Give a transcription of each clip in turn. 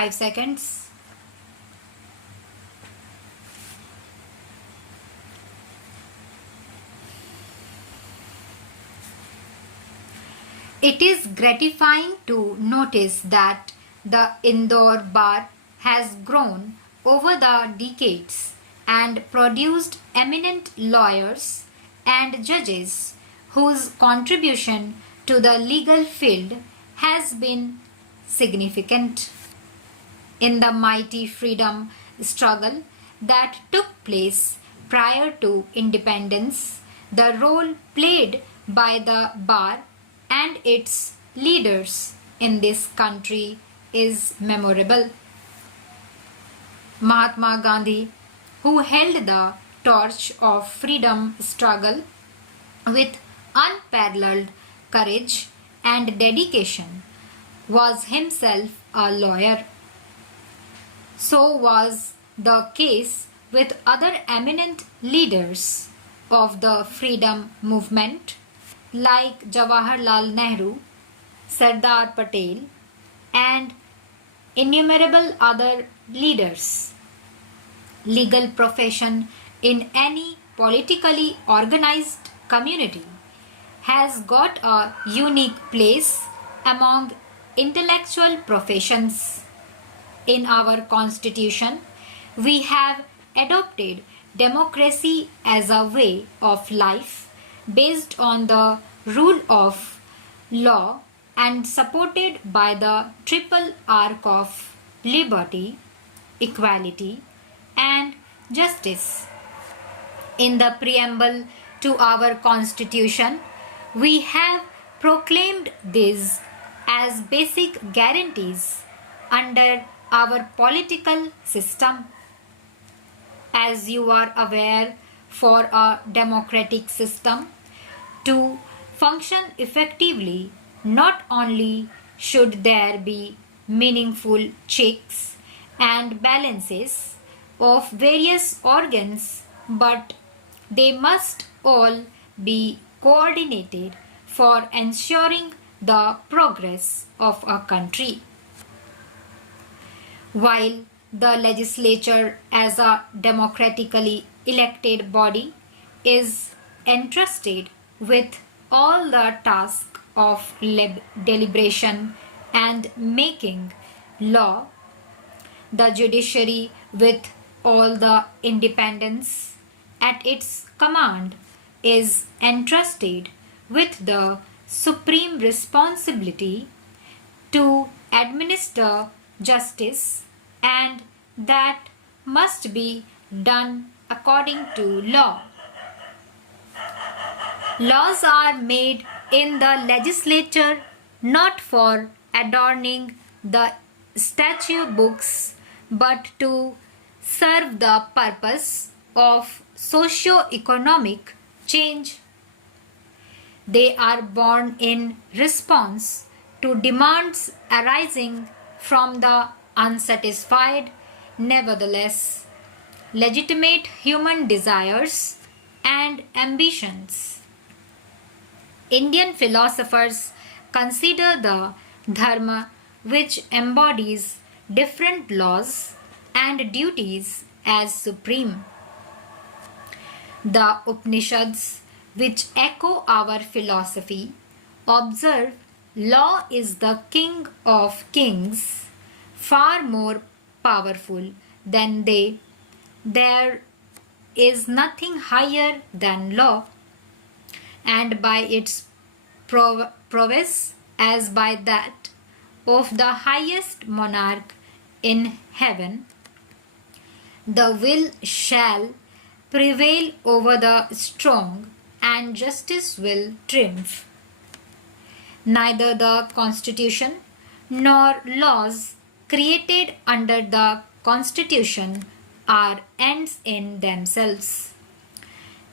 5 seconds. It is gratifying to notice that the Indore bar has grown over the decades and produced eminent lawyers and judges whose contribution to the legal field has been significant. In the mighty freedom struggle that took place prior to independence, the role played by the bar and its leaders in this country is memorable. Mahatma Gandhi, who held the torch of freedom struggle with unparalleled courage and dedication, was himself a lawyer. So was the case with other eminent leaders of the freedom movement like Jawaharlal Nehru, Sardar Patel, and innumerable other leaders. Legal profession in any politically organized community has got a unique place among intellectual professions. In our constitution, we have adopted democracy as a way of life based on the rule of law and supported by the triple arc of liberty, equality, and justice. In the preamble to our constitution, we have proclaimed these as basic guarantees under our political system. As you are aware, for a democratic system to function effectively, not only should there be meaningful checks and balances of various organs, but they must all be coordinated for ensuring the progress of a country. While the legislature as a democratically elected body is entrusted with all the task of deliberation and making law, the judiciary with all the independence at its command is entrusted with the supreme responsibility to administer justice, and that must be done according to law. Laws are made in the legislature not for adorning the statute books but to serve the purpose of socio-economic change. They are born in response to demands arising from the unsatisfied, nevertheless, legitimate human desires and ambitions. Indian philosophers consider the dharma, which embodies different laws and duties, as supreme. The Upanishads, which echo our philosophy, observe law is the king of kings, far more powerful than they. There is nothing higher than law, and by its prowess as by that of the highest monarch in heaven, the will shall prevail over the strong, and justice will triumph. Neither the Constitution nor laws created under the Constitution are ends in themselves.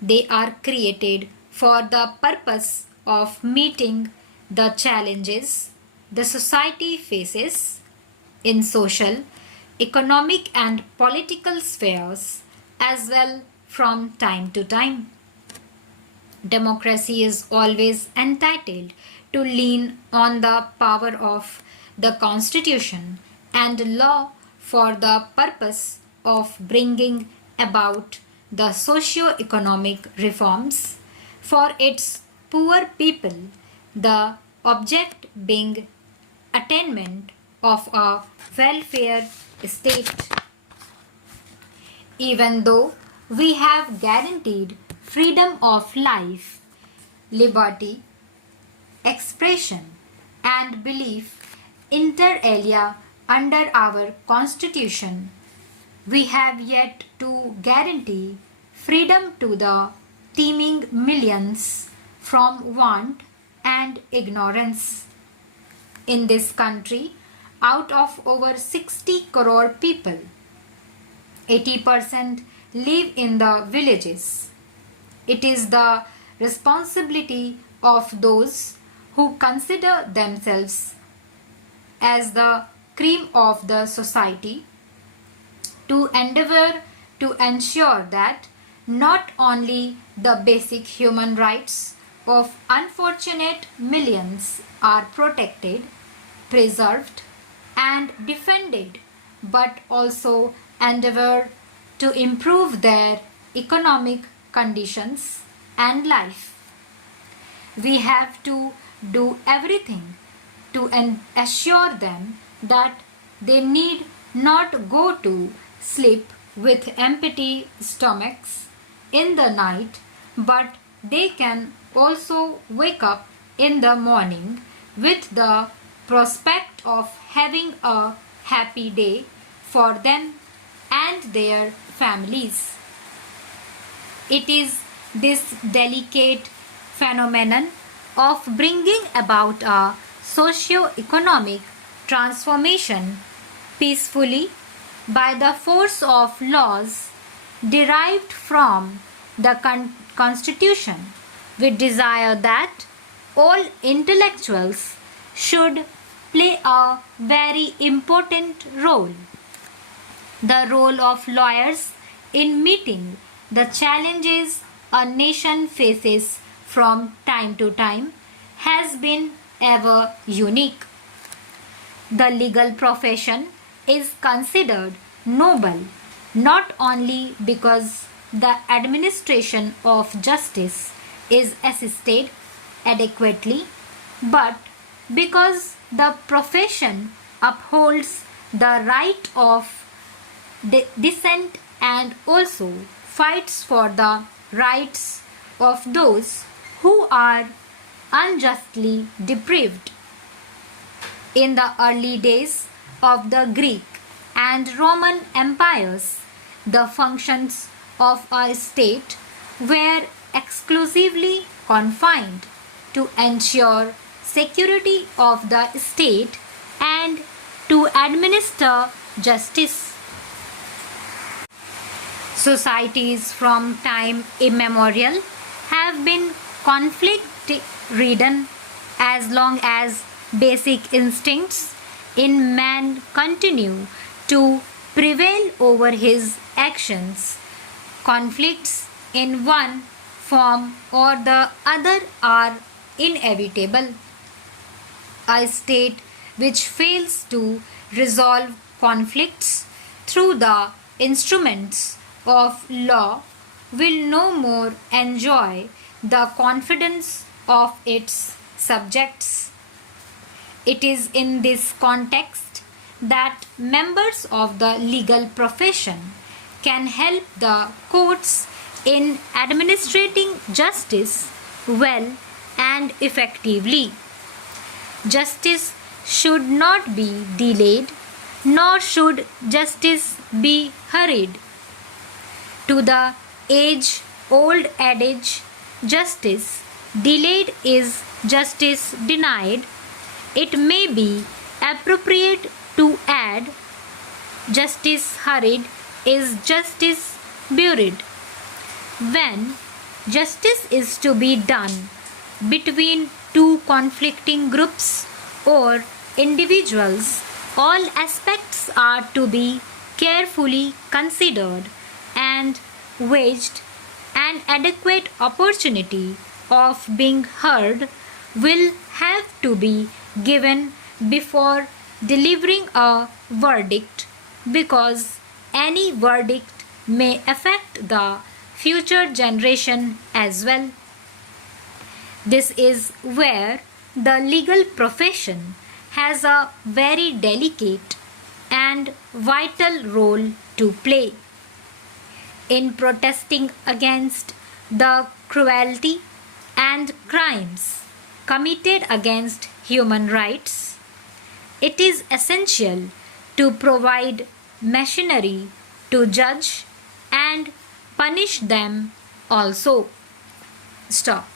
They are created for the purpose of meeting the challenges the society faces in social, economic, and political spheres, as well from time to time. Democracy is always entitled to lean on the power of the Constitution and law for the purpose of bringing about the socio-economic reforms for its poor people, the object being attainment of a welfare state. Even though we have guaranteed freedom of life, liberty, expression, and belief inter alia under our Constitution, we have yet to guarantee freedom to the teeming millions from want and ignorance. In this country, out of over 60 crore people, 80% live in the villages. It is the responsibility of those who consider themselves as the cream of the society to endeavor to ensure that not only the basic human rights of unfortunate millions are protected, preserved, and defended, but also endeavor to improve their economic conditions and life. We have to do everything to assure them that they need not go to sleep with empty stomachs in the night, but they can also wake up in the morning with the prospect of having a happy day for them and their families. It is this delicate phenomenon of bringing about a socio-economic transformation peacefully by the force of laws derived from the Constitution. We desire that all intellectuals should play a very important role. The role of lawyers in meeting the challenges a nation faces from time to time has been ever unique. The legal profession is considered noble not only because the administration of justice is assisted adequately, but because the profession upholds the right of dissent and also fights for the rights of those who are unjustly deprived. In the early days of the Greek and Roman empires, the functions of a state were exclusively confined to ensure security of the state and to administer justice. Societies from time immemorial have been conflict-ridden as long as basic instincts in man continue to prevail over his actions. Conflicts in one form or the other are inevitable. A state which fails to resolve conflicts through the instruments of law will no more enjoy the confidence of its subjects. It is in this context that members of the legal profession can help the courts in administrating justice well and effectively. Justice should not be delayed, nor should justice be hurried. To the age-old adage, justice delayed is justice denied, it may be appropriate to add, justice hurried is justice buried. When justice is to be done between two conflicting groups or individuals, all aspects are to be carefully considered and waged. An adequate opportunity of being heard will have to be given before delivering a verdict because any verdict may affect the future generation as well. This is where the legal profession has a very delicate and vital role to play in protesting against the cruelty and crimes committed against human rights. It is essential to provide machinery to judge and punish them also. Stop.